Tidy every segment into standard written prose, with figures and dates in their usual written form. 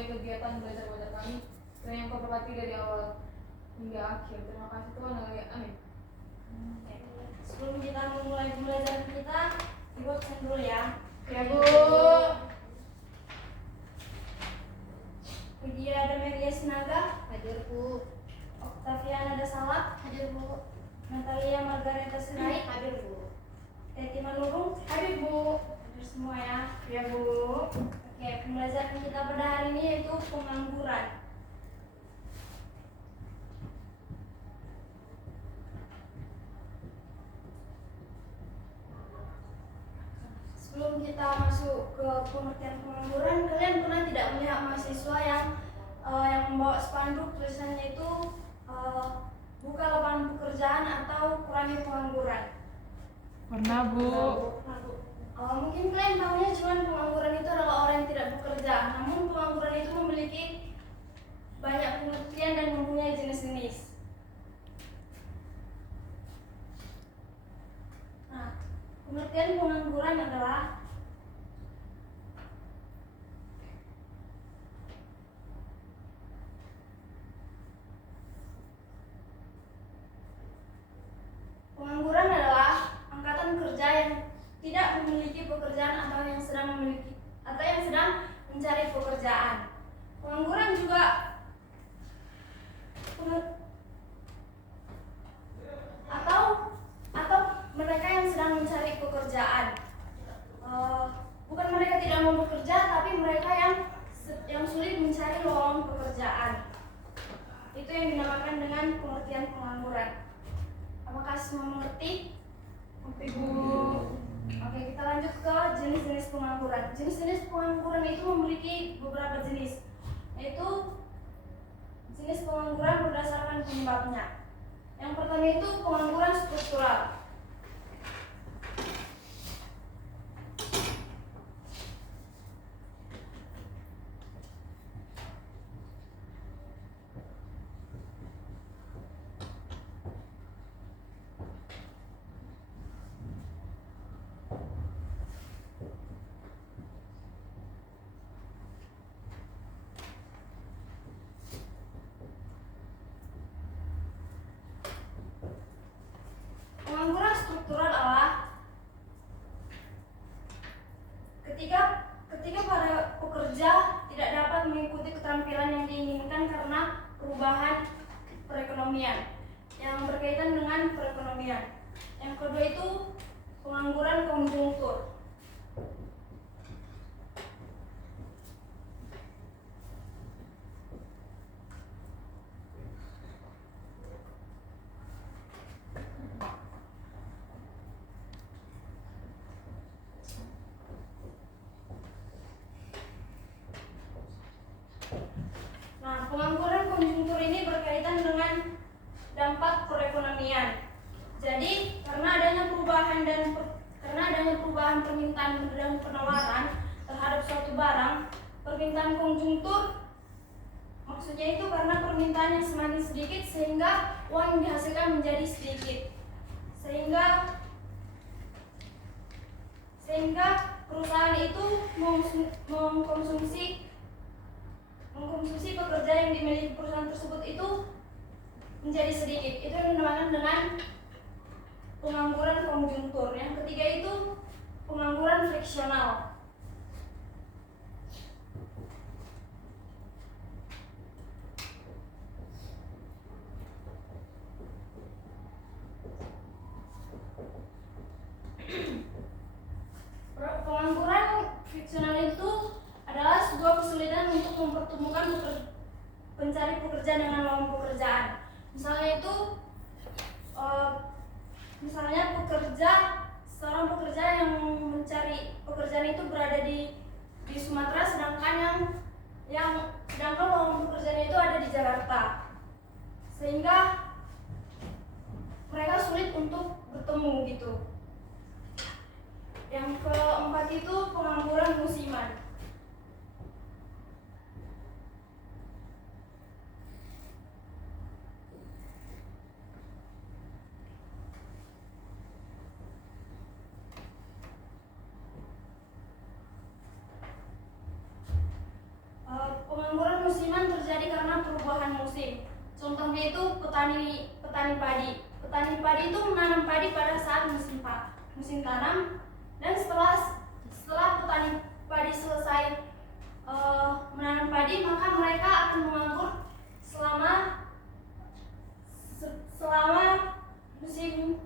sesuai kegiatan belajar kami dan yang kau perhati dari awal hingga akhir. Terima kasih Tuhan. Amin. Sebelum kita memulai pembelajaran kita, Ibu absen dulu ya. Ya Bu. Widya Dameria Sinaga, Hadir Bu. Octaviana Dasalak, Hadir Bu. Natalia Margareta Sirait, Hadir Bu. Teti Manurung, Hadir Bu. hadir semua ya. Ya Bu. Oke, pembelajaran kita pada hari ini yaitu pengangguran. Sebelum kita masuk ke pengertian pengangguran, kalian pernah tidak melihat mahasiswa yang membawa spanduk tulisannya itu buka lapangan pekerjaan atau kurangi pengangguran? Pernah Bu. Mungkin kalian tahunya cuma pengangguran itu adalah orang yang tidak bekerja. Namun pengangguran itu memiliki banyak pengertian dan mempunyai jenis-jenis. Nah, pengertian pengangguran adalah angkatan kerja yang tidak memiliki pekerjaan atau yang sedang mencari pekerjaan. Pengangguran juga atau mereka yang sedang mencari pekerjaan. Bukan mereka tidak mau bekerja, tapi mereka yang sulit mencari lowongan pekerjaan. Itu yang dinamakan dengan pengertian pengangguran. Apakah semua mengerti? Oke Bu. Oke, kita lanjut ke jenis-jenis pengangguran. Jenis-jenis pengangguran itu memiliki beberapa jenis, yaitu jenis pengangguran berdasarkan penyebabnya. Yang pertama itu pengangguran struktural. Pengangguran struktural adalah ketika para pekerja tidak dapat mengikuti keterampilan yang diinginkan karena perubahan perekonomian yang berkaitan dengan perekonomian. Yang kedua itu pengangguran konjungtur. Nah, pengangguran konjungtur ini berkaitan dengan dampak perekonomian. Jadi, karena adanya perubahan permintaan dan penawaran terhadap suatu barang, permintaan konjungtur maksudnya itu karena permintaan yang semakin sedikit sehingga uang yang dihasilkan menjadi sedikit. Sehingga perusahaan itu mengkonsumsi pekerja yang dimiliki perusahaan tersebut itu menjadi sedikit. Itu yang dinamakan dengan pengangguran konjungtur. Yang ketiga itu pengangguran friksional. Pengangguran friksional itu adalah sebuah kesulitan untuk mempertemukan pencari pekerja dengan lowongan pekerjaan. Misalnya seorang pekerja yang mencari pekerjaan itu berada di Sumatera, sedangkan lowongan pekerjaan itu ada di Jakarta, sehingga mereka sulit untuk bertemu gitu. Yang keempat itu pengangguran musiman. musiman terjadi karena perubahan musim. Contohnya itu petani padi. Petani padi itu menanam padi pada saat musim tanam, dan setelah petani padi selesai menanam padi, maka mereka akan menganggur selama musim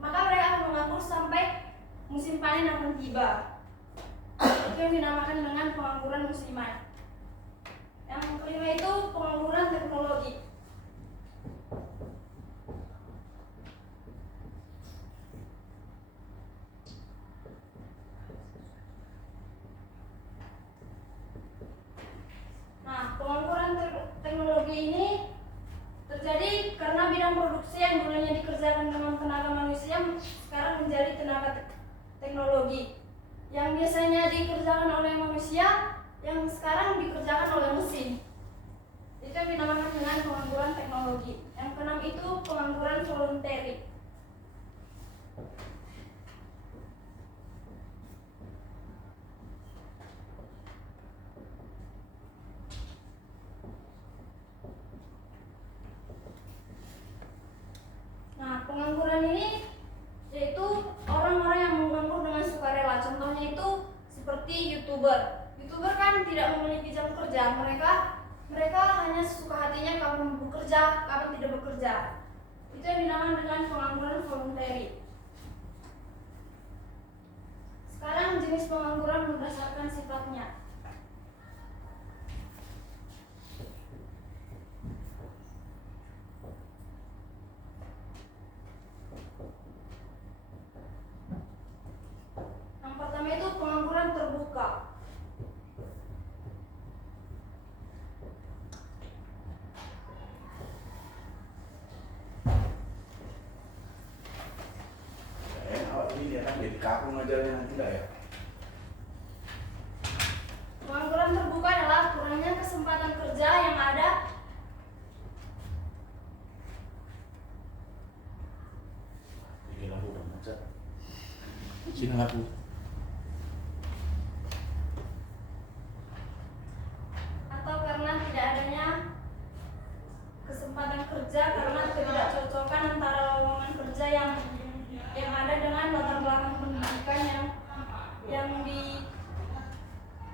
maka mereka akan menganggur sampai musim panen akan tiba. Itu yang dinamakan dengan pengangguran musiman. Yang kelima itu pengangguran teknologi. Nah, pengangguran teknologi ini terjadi karena bidang produksi yang dulunya dikerjakan dengan tenaga manusia sekarang menjadi tenaga teknologi. Yang biasanya dikerjakan oleh manusia, yang sekarang dikerjakan oleh mesin. Itu yang dinamakan dengan pengangguran teknologi. Yang keenam itu pengangguran voluntary. Nah, pengangguran ini yaitu orang-orang yang menganggur dengan sukarela. Contohnya itu seperti YouTuber. YouTuber kan tidak memiliki jam kerja. Mereka hanya suka hatinya kapan bekerja, kapan tidak bekerja. Itu yang dinamakan dengan pengangguran voluntary. Sekarang jenis pengangguran berdasarkan sifatnya. Yang pertama itu pengangguran terbuka. Ini dia kan jadi kaku ngajarnya nanti enggak ya? Pengangguran terbuka adalah kurangnya kesempatan kerja yang ada Ini lagu udah macet. Sini lagu. atau karena tidak adanya kesempatan kerja karena ketidakcocokan antara lowongan kerja yang ada dengan latar belakang pendidikan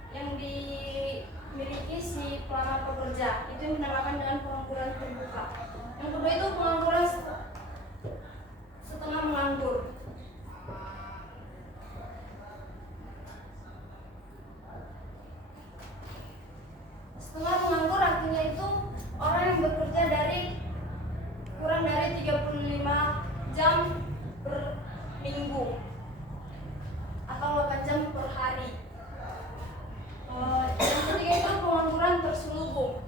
yang dimiliki si pelamar pekerja. Itu yang dinamakan dengan pengangguran terbuka. Yang kedua itu pengangguran setengah menganggur. Setengah menganggur artinya itu orang yang bekerja kurang dari 35 jam per minggu atau 8 jam per hari. Yang ketiga itu pengangguran terselubung.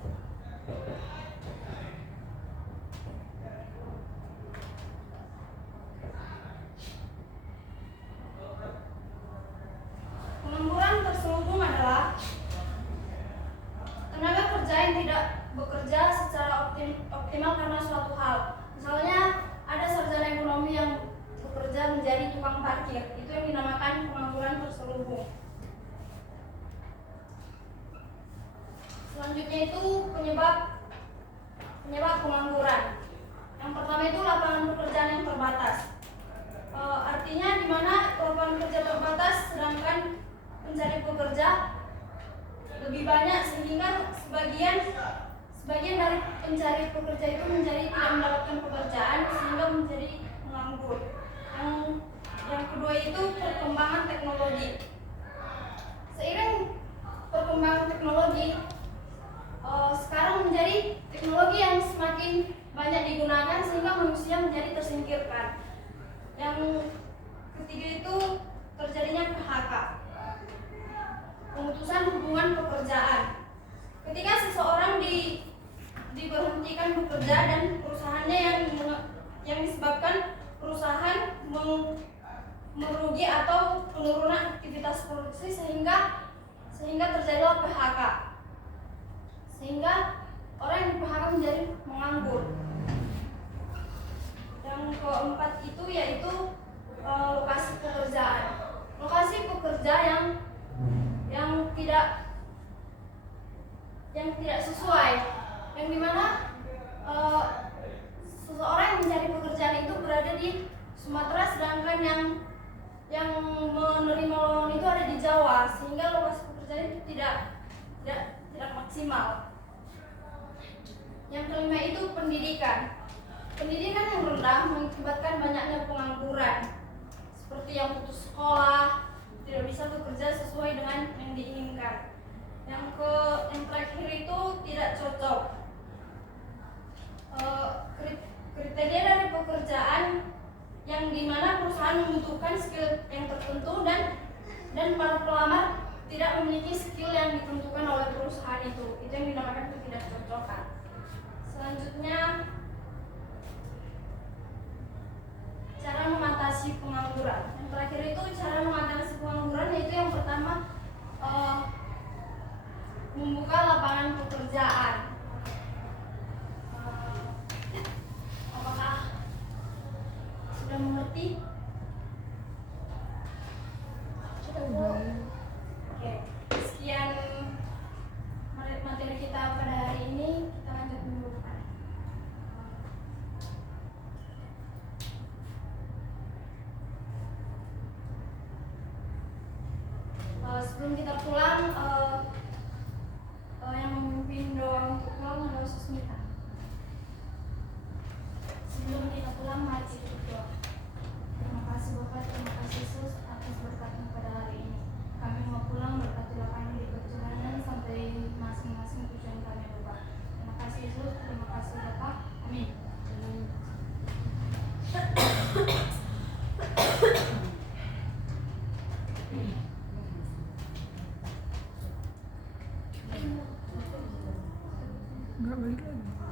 Pengangguran terselubung adalah tenaga kerja yang tidak bekerja secara optimal karena suatu hal. Misalnya ada sarjana ekonomi yang bekerja menjadi tukang parkir. Itu yang dinamakan pengangguran terselubung. Selanjutnya itu penyebab pengangguran. Yang pertama itu lapangan pekerjaan yang terbatas. Artinya di mana lapangan kerja terbatas sedangkan pencari pekerja lebih banyak, sehingga sebagian dari pencari pekerja itu menjadi tidak mendapatkan pekerjaan sehingga menjadi menganggur. Yang kedua itu perkembangan teknologi. Seiring perkembangan teknologi, sekarang menjadi teknologi yang semakin banyak digunakan sehingga manusia menjadi tersingkirkan. Yang ketiga itu terjadinya PHK, pemutusan hubungan pekerjaan. Ketika seseorang diberhentikan bekerja dan perusahaannya yang disebabkan perusahaan merugi atau penurunan aktivitas produksi sehingga terjadilah PHK. Sehingga orang yang di PHK menjadi menganggur. Yang keempat itu yaitu lokasi pekerjaan. Lokasi pekerja yang yang tidak sesuai, yang dimana seseorang yang mencari pekerjaan itu berada di Sumatera, sedangkan yang menerima lowongan itu ada di Jawa, sehingga lokasi pekerjaan itu tidak maksimal. Yang kelima itu pendidikan. Pendidikan yang rendah mengakibatkan banyaknya pengangguran, seperti yang putus sekolah, tidak bisa bekerja sesuai dengan yang diinginkan. Yang terakhir itu tidak cocok. Kriteria dari pekerjaan yang dimana perusahaan membutuhkan skill yang tertentu dan para pelamar tidak memiliki skill yang ditentukan oleh perusahaan itu yang dinamakan ketidakcocokan. Selanjutnya, cara mengatasi pengangguran. Yang terakhir itu cara mengatasi pengangguran, yaitu yang pertama membuka lapangan pekerjaan. Apakah sudah mengerti? Oke, sekian materi kita pada hari ini. Kita lanjut minggu depan. Sebelum kita pulang, yang memimpin doa untuk pulang adalah Susmita. Sebelum kita pulang, mari kita berdoa. Terima kasih Bapak, terima kasih Yesus atas berkat-Mu pada hari ini. Kami mau pulang, berkatilah kami di perjalanan sampai masing-masing tujuan kami Bapak. Terima kasih Yesus, terima kasih Bapak. Amin. Enggak balik lagi.